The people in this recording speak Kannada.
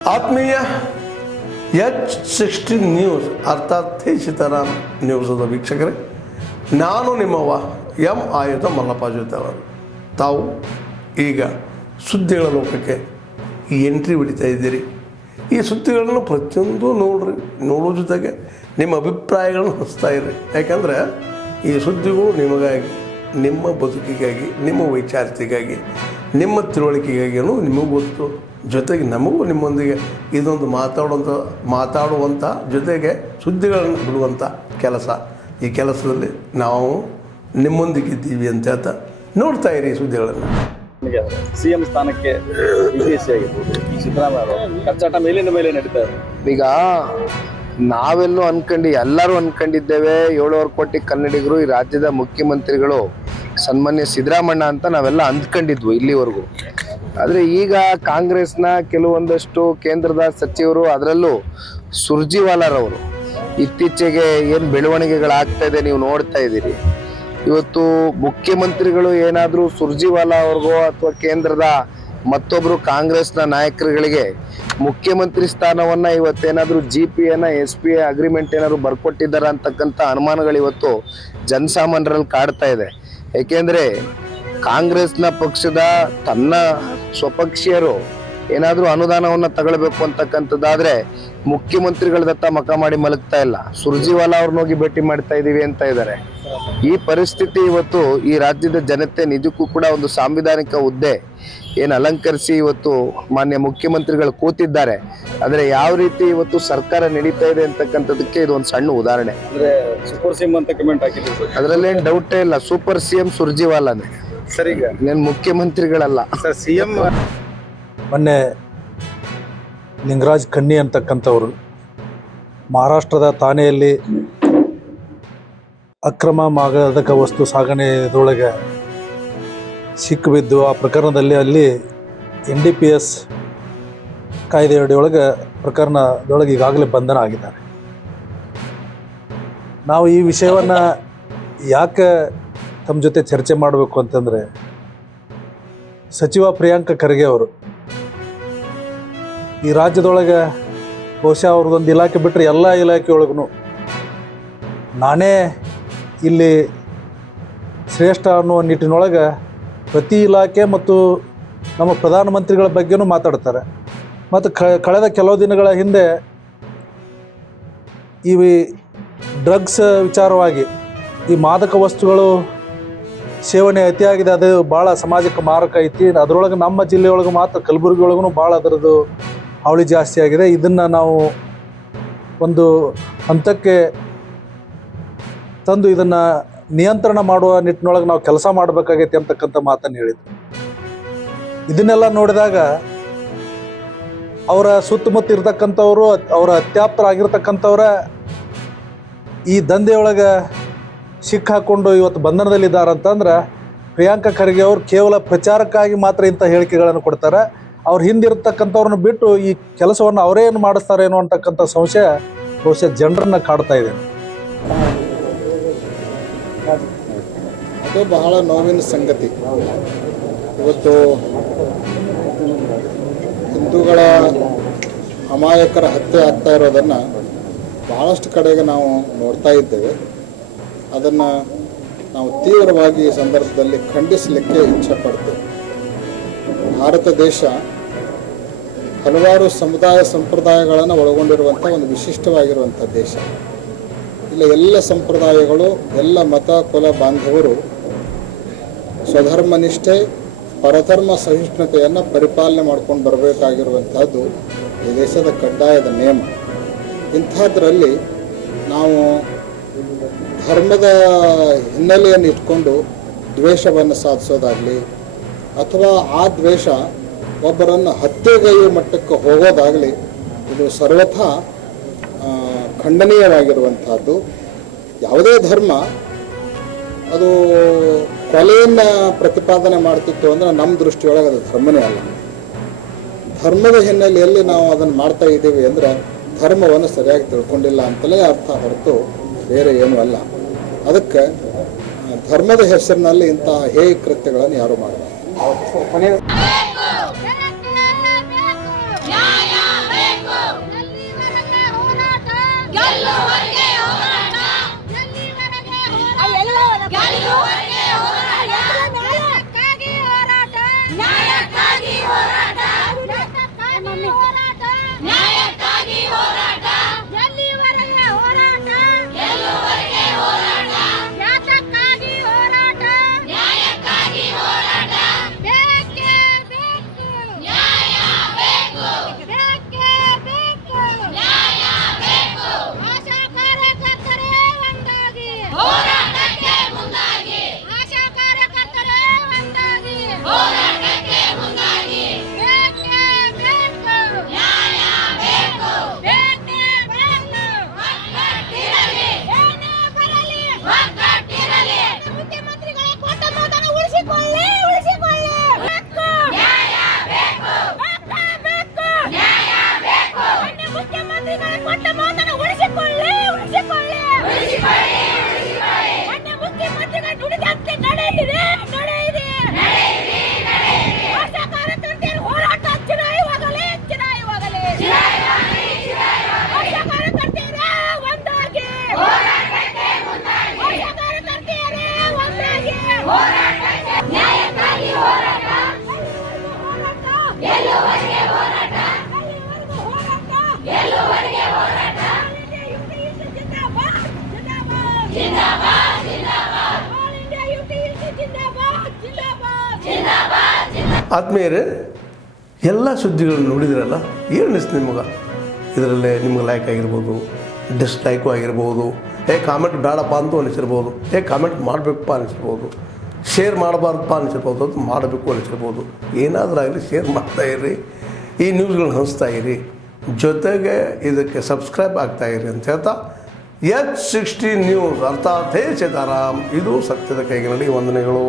ಆತ್ಮೀಯ H16 ನ್ಯೂಸ್ ಅರ್ಥಾತ್ ಸೀತಾರಾಮ್ ನ್ಯೂಸದ ವೀಕ್ಷಕರೇ, ನಾನು ನಿಮ್ಮವ ಎಂ ಆಯುಧ ಮಲ್ಲಪ್ಪ ಜೊತೆಯವರು. ತಾವು ಈಗ ಸುದ್ದಿಗಳ ಲೋಕಕ್ಕೆ ಎಂಟ್ರಿ ಹೊಡಿತಾ ಇದ್ದೀರಿ. ಈ ಸುದ್ದಿಗಳನ್ನು ಪ್ರತಿಯೊಂದು ನೋಡೋ ಜೊತೆಗೆ ನಿಮ್ಮ ಅಭಿಪ್ರಾಯಗಳನ್ನು ಹಂಚ್ತಾ ಇರಿ. ಯಾಕಂದರೆ ಈ ಸುದ್ದಿಗಳು ನಿಮಗಾಗಿ, ನಿಮ್ಮ ಬದುಕಿಗಾಗಿ, ನಿಮ್ಮ ವೈಚಾರಿಕೆಗಾಗಿ, ನಿಮ್ಮ ತಿಳುವಳಿಕೆಗಾಗಿಯೂ ನಿಮಗೂ ಗೊತ್ತು. ಜೊತೆಗೆ ನಮಗೂ ನಿಮ್ಮೊಂದಿಗೆ ಇದೊಂದು ಮಾತಾಡುವಂಥ ಜೊತೆಗೆ ಸುದ್ದಿಗಳನ್ನು ಬಿಡುವಂಥ ಕೆಲಸ. ಈ ಕೆಲಸದಲ್ಲಿ ನಾವು ನಿಮ್ಮೊಂದಿಗಿದ್ದೀವಿ ಅಂತ ಹೇಳ್ತಾ ನೋಡ್ತಾ ಇರಿ ಸುದ್ದಿಗಳನ್ನು. ಸಿಎಂ ಸ್ಥಾನಕ್ಕೆ ಸಿದ್ದರಾಮಯ್ಯ ಕಚ್ಚಾಟ ಮೇಲಿನ ಮೇಲೆ ನಡೀತಾ ಇದೆ. ಈಗ ನಾವೆಲ್ಲೂ ಎಲ್ಲರೂ ಅನ್ಕೊಂಡಿದ್ದೇವೆ 7 ಕೋಟಿ ಕನ್ನಡಿಗರು ಈ ರಾಜ್ಯದ ಮುಖ್ಯಮಂತ್ರಿಗಳು ಸನ್ಮಾನ್ಯ ಸಿದ್ದರಾಮಣ್ಣ ಅಂತ ನಾವೆಲ್ಲ ಅಂದ್ಕೊಂಡಿದ್ವು ಇಲ್ಲಿವರೆಗೂ. ಆದರೆ ಈಗ ಕಾಂಗ್ರೆಸ್ನ ಕೆಲವೊಂದಷ್ಟು ಕೇಂದ್ರದ ಸಚಿವರು, ಅದರಲ್ಲೂ ಸುರ್ಜಿವಾಲಾರವರು ಇತ್ತೀಚೆಗೆ ಏನು ಬೆಳವಣಿಗೆಗಳಾಗ್ತಾ ಇದೆ ನೀವು ನೋಡ್ತಾ ಇದ್ದೀರಿ. ಇವತ್ತು ಮುಖ್ಯಮಂತ್ರಿಗಳು ಏನಾದರೂ ಸುರ್ಜಿವಾಲಾ ಅವ್ರಿಗೋ ಅಥವಾ ಕೇಂದ್ರದ ಮತ್ತೊಬ್ಬರು ಕಾಂಗ್ರೆಸ್ನ ನಾಯಕರುಗಳಿಗೆ ಮುಖ್ಯಮಂತ್ರಿ ಸ್ಥಾನವನ್ನ ಇವತ್ತೇನಾದರೂ GPA SPA ಅಗ್ರಿಮೆಂಟ್ ಏನಾದ್ರು ಬರ್ಕೊಟ್ಟಿದ್ದಾರೆ ಅಂತಕ್ಕಂಥ ಅನುಮಾನಗಳು ಇವತ್ತು ಜನಸಾಮಾನ್ಯರಲ್ಲಿ ಕಾಡ್ತಾ ಇದೆ. ಏಕೆಂದರೆ ಕಾಂಗ್ರೆಸ್ನ ಪಕ್ಷದ ತನ್ನ ಸ್ವಪಕ್ಷೀಯರು ಏನಾದರೂ ಅನುದಾನವನ್ನು ತಗೊಳ್ಬೇಕು ಅಂತಕ್ಕಂಥದ್ದಾದ್ರೆ ಮುಖ್ಯಮಂತ್ರಿಗಳದತ್ತ ಮಕ ಮಾಡಿ ಮಲಗ್ತಾ ಇಲ್ಲ, ಸುರ್ಜಿವಾಲಾ ಅವ್ರನ್ನ ಹೋಗಿ ಭೇಟಿ ಮಾಡ್ತಾ ಇದ್ದೀವಿ ಅಂತ ಇದ್ದಾರೆ. ಈ ಪರಿಸ್ಥಿತಿ ಇವತ್ತು ಈ ರಾಜ್ಯದ ಜನತೆ ನಿಜಕ್ಕೂ ಕೂಡ ಒಂದು ಸಾಂವಿಧಾನಿಕ ಹುದ್ದೆ ಏನು ಅಲಂಕರಿಸಿ ಇವತ್ತು ಮಾನ್ಯ ಮುಖ್ಯಮಂತ್ರಿಗಳು ಕೂತಿದ್ದಾರೆ. ಆದರೆ ಯಾವ ರೀತಿ ಇವತ್ತು ಸರ್ಕಾರ ನಡೀತಾ ಇದೆ ಅಂತಕ್ಕಂಥದಕ್ಕೆ ಇದು ಒಂದು ಸಣ್ಣ ಉದಾಹರಣೆ. ಅಂದ್ರೆ ಸೂಪರ್ ಸಿಎಂ ಅಂತ ಕಮೆಂಟ್ ಹಾಕಿದ್ರು, ಅದರಲ್ಲೇನು ಡೌಟೇ ಇಲ್ಲ. ಸೂಪರ್ CM ಸುರ್ಜಿವಾಲಾನೇ, ಸರಿ. ಈಗ ಏನು ಮುಖ್ಯಮಂತ್ರಿಗಳಲ್ಲ ಸರ್. ಸಿಎಂ ಮೊನ್ನೆ ಲಿಂಗರಾಜ್ ಕಣ್ಣಿ ಅಂತಕ್ಕಂಥವ್ರು ಮಹಾರಾಷ್ಟ್ರದ ಥಾನೆಯಲ್ಲಿ ಅಕ್ರಮ ಮಾದಕ ವಸ್ತು ಸಾಗಣೆದೊಳಗೆ ಸಿಕ್ಕಿಬಿದ್ದು ಆ ಪ್ರಕರಣದಲ್ಲಿ ಅಲ್ಲಿ NDPS ಕಾಯ್ದೆಯಡಿಯೊಳಗೆ ಪ್ರಕರಣದೊಳಗೆ ಈಗಾಗಲೇ ಬಂಧನ ಆಗಿದ್ದಾರೆ. ನಾವು ಈ ವಿಷಯವನ್ನು ಯಾಕೆ ತಮ್ಮ ಜೊತೆ ಚರ್ಚೆ ಮಾಡಬೇಕು ಅಂತಂದರೆ, ಸಚಿವ ಪ್ರಿಯಾಂಕ ಖರ್ಗೆ ಅವರು ಈ ರಾಜ್ಯದೊಳಗೆ ಬಹುಶಃ ಅವ್ರದ್ದೊಂದು ಇಲಾಖೆ ಬಿಟ್ಟರೆ ಎಲ್ಲ ಇಲಾಖೆಯೊಳಗೂ ನಾನೇ ಇಲ್ಲಿ ಶ್ರೇಷ್ಠ ಅನ್ನುವ ನಿಟ್ಟಿನೊಳಗೆ ಪ್ರತಿ ಇಲಾಖೆ ಮತ್ತು ನಮ್ಮ ಪ್ರಧಾನಮಂತ್ರಿಗಳ ಬಗ್ಗೆನೂ ಮಾತಾಡ್ತಾರೆ. ಮತ್ತು ಕಳೆದ ಕೆಲವು ದಿನಗಳ ಹಿಂದೆ ಈ ಡ್ರಗ್ಸ್ ವಿಚಾರವಾಗಿ ಈ ಮಾದಕ ವಸ್ತುಗಳು ಸೇವನೆ ಅತಿಯಾಗಿದೆ, ಅದು ಭಾಳ ಸಮಾಜಕ್ಕೆ ಮಾರಕ ಐತಿ. ಅದರೊಳಗೆ ನಮ್ಮ ಜಿಲ್ಲೆಯೊಳಗೆ ಮಾತ್ರ ಕಲಬುರಗಿ ಒಳಗೂ ಭಾಳ ಅದರದ್ದು ಹಾವಳಿ ಜಾಸ್ತಿ ಆಗಿದೆ. ಇದನ್ನು ನಾವು ಒಂದು ಹಂತಕ್ಕೆ ತಂದು ಇದನ್ನು ನಿಯಂತ್ರಣ ಮಾಡುವ ನಿಟ್ಟಿನೊಳಗೆ ನಾವು ಕೆಲಸ ಮಾಡಬೇಕಾಗೈತಿ ಅಂತಕ್ಕಂಥ ಮಾತನ್ನು ಹೇಳಿದರು. ಇದನ್ನೆಲ್ಲ ನೋಡಿದಾಗ ಅವರ ಸುತ್ತಮುತ್ತ ಇರ್ತಕ್ಕಂಥವರು, ಅವರ ಅತ್ಯಾಪ್ತರಾಗಿರ್ತಕ್ಕಂಥವ್ರ ಈ ದಂಧೆಯೊಳಗೆ ಸಿಕ್ಕಾಕೊಂಡು ಇವತ್ತು ಬಂಧನದಲ್ಲಿದ್ದಾರಂತಂದ್ರೆ ಪ್ರಿಯಾಂಕ ಖರ್ಗೆ ಅವರು ಕೇವಲ ಪ್ರಚಾರಕ್ಕಾಗಿ ಮಾತ್ರ ಇಂಥ ಹೇಳಿಕೆಗಳನ್ನು ಕೊಡ್ತಾರೆ. ಅವ್ರು ಹಿಂದಿರ್ತಕ್ಕಂಥವ್ರನ್ನ ಬಿಟ್ಟು ಈ ಕೆಲಸವನ್ನು ಅವರೇ ಏನು ಮಾಡಿಸ್ತಾರೇನೋ ಅಂತಕ್ಕಂಥ ಸಂಶಯ ಬಹುಶಃ ಜನರನ್ನ ಕಾಡ್ತಾ ಇದೆ. ಅದು ಬಹಳ ನೋವಿನ ಸಂಗತಿ. ಇವತ್ತು ಹಿಂದೂಗಳ ಅಮಾಯಕರ ಹತ್ಯೆ ಆಗ್ತಾ ಇರೋದನ್ನು ಬಹಳಷ್ಟು ಕಡೆಗೆ ನಾವು ನೋಡ್ತಾ ಇದ್ದೇವೆ. ಅದನ್ನು ನಾವು ತೀವ್ರವಾಗಿ ಈ ಸಂದರ್ಭದಲ್ಲಿ ಖಂಡಿಸಲಿಕ್ಕೆ ಇಚ್ಛೆ ಪಡ್ತೇವೆ. ಭಾರತ ದೇಶ ಹಲವಾರು ಸಮುದಾಯ ಸಂಪ್ರದಾಯಗಳನ್ನು ಒಳಗೊಂಡಿರುವಂಥ ಒಂದು ವಿಶಿಷ್ಟವಾಗಿರುವಂಥ ದೇಶ. ಇಲ್ಲ ಎಲ್ಲ ಸಂಪ್ರದಾಯಗಳು, ಎಲ್ಲ ಮತ ಕುಲ ಬಾಂಧವರು ಸ್ವಧರ್ಮ ನಿಷ್ಠೆ, ಪರಧರ್ಮ ಸಹಿಷ್ಣುತೆಯನ್ನು ಪರಿಪಾಲನೆ ಮಾಡ್ಕೊಂಡು ಬರಬೇಕಾಗಿರುವಂಥದ್ದು ಈ ದೇಶದ ಕಡ್ಡಾಯದ ನಿಯಮ. ಇಂಥದ್ರಲ್ಲಿ ನಾವು ಧರ್ಮದ ಹಿನ್ನೆಲೆಯನ್ನು ಇಟ್ಕೊಂಡು ದ್ವೇಷವನ್ನು ಸಾಧಿಸೋದಾಗಲಿ ಅಥವಾ ಆ ದ್ವೇಷ ಒಬ್ಬರನ್ನು ಹತ್ಯೆಗೈಯುವ ಮಟ್ಟಕ್ಕೆ ಹೋಗೋದಾಗಲಿ ಇದು ಸರ್ವಥಾ ಖಂಡನೀಯವಾಗಿರುವಂಥದ್ದು. ಯಾವುದೇ ಧರ್ಮ ಅದು ಕೊಲೆಯನ್ನು ಪ್ರತಿಪಾದನೆ ಮಾಡ್ತಿತ್ತು ಅಂದರೆ ನಮ್ಮ ದೃಷ್ಟಿಯೊಳಗೆ ಅದು ಧರ್ಮನೇ ಅಲ್ಲ. ಧರ್ಮದ ಹಿನ್ನೆಲೆಯಲ್ಲಿ ನಾವು ಅದನ್ನು ಮಾಡ್ತಾ ಇದ್ದೀವಿ ಅಂದರೆ ಧರ್ಮವನ್ನು ಸರಿಯಾಗಿ ತಿಳ್ಕೊಂಡಿಲ್ಲ ಅಂತಲೇ ಅರ್ಥ ಹೊರತು ಬೇರೆ ಏನೂ ಅಲ್ಲ. ಅದಕ್ಕೆ ಧರ್ಮದ ಹೆಸರಿನಲ್ಲಿ ಇಂತಹ ಹೇಯ ಕೃತ್ಯಗಳನ್ನು ಯಾರು ಮಾಡಬಾರದು. ಶ್ರೀಗಳ ಕೊಟ್ಟ ಮಾತನ್ನು ಉಳಿಸಿಕೊಳ್ಳಿ ಉಳಿಸಿಕೊಳ್ಳಿ ಮಾನ್ಯ ಮುಖ್ಯಮಂತ್ರಿಗಳು ನುಡಿದಂತೆ ನಡೆಯಿರಿ ನಡೆಯಿರಿ ಆಶಾ ಕಾರ್ಯಕರ್ತೆಯರ ಹೋರಾಟ ಚಿರಾಯುವಾಗಲಿ ಚಿರಾಯುವಾಗಲಿ ಆಶಾ ಕಾರ್ಯಕರ್ತೆಯರೇ ಒಂದಾಗಿ ಆಶಾ ಕಾರ್ಯಕರ್ತೆಯರೇ ಒಂದಾಗಿ ನ್ಯಾಯಕ್ಕಾಗಿ ಹೋರಾಟ ಗೆಲ್ಲುವರೆಗೆ ಹೋರಾಟ ಗೆಲ್ಲುವರೆಗೆ ಹೋರಾಟ ಜಿಂದಾಬಾದ್ ಜಿಂದಾಬಾದ್ ಜಿಂದಾಬಾದ್ ಜಿಂದಾಬಾದ್ ಆಲ್ ಇಂಡಿಯಾ ಯುಟಿಸಿ ಜಿಂದಾಬಾದ್ ಜಿಂದಾಬಾದ್ ಜಿಂದಾಬಾದ್ ಆತ್ಮೀಯರೇ, ಎಲ್ಲ ಸುದ್ದಿಗಳನ್ನು ನೋಡಿದ್ರಲ್ಲ, ಏನು ಅನಿಸ್ತು ನಿಮಗೆ? ಇದರಲ್ಲೇ ನಿಮ್ಗೆ ಲೈಕ್ ಆಗಿರ್ಬೋದು, ಡಿಸ್ಲೈಕು ಆಗಿರ್ಬೋದು, ಕಾಮೆಂಟ್ ಬೇಡಪ್ಪ ಅಂತೂ ಅನಿಸಿರ್ಬೋದು, ಕಾಮೆಂಟ್ ಮಾಡಬೇಕಪ್ಪ ಅನಿಸಿರ್ಬೋದು, ಶೇರ್ ಮಾಡಬಾರ್ದಪ್ಪ ಅನಿಸಿರ್ಬೋದು, ಅದು ಮಾಡಬೇಕು ಅನಿಸಿರ್ಬೋದು. ಏನಾದರೂ ಆಗಲಿ ಶೇರ್ ಮಾಡ್ತಾಯಿರಿ, ಈ ನ್ಯೂಸ್ಗಳನ್ನ ಹಂಚ್ತಾ ಇರಿ, ಜೊತೆಗೆ ಇದಕ್ಕೆ ಸಬ್ಸ್ಕ್ರೈಬ್ ಆಗ್ತಾಯಿರಿ ಅಂತ ಹೇಳ್ತಾ H16 ನ್ಯೂಸ್ ಅರ್ಥಾತ್ ಹೇ ಸೀತಾರಾಮ್, ಇದು ಸತ್ಯದ ಕೈಗೆ ನಡಿ. ವಂದನೆಗಳು.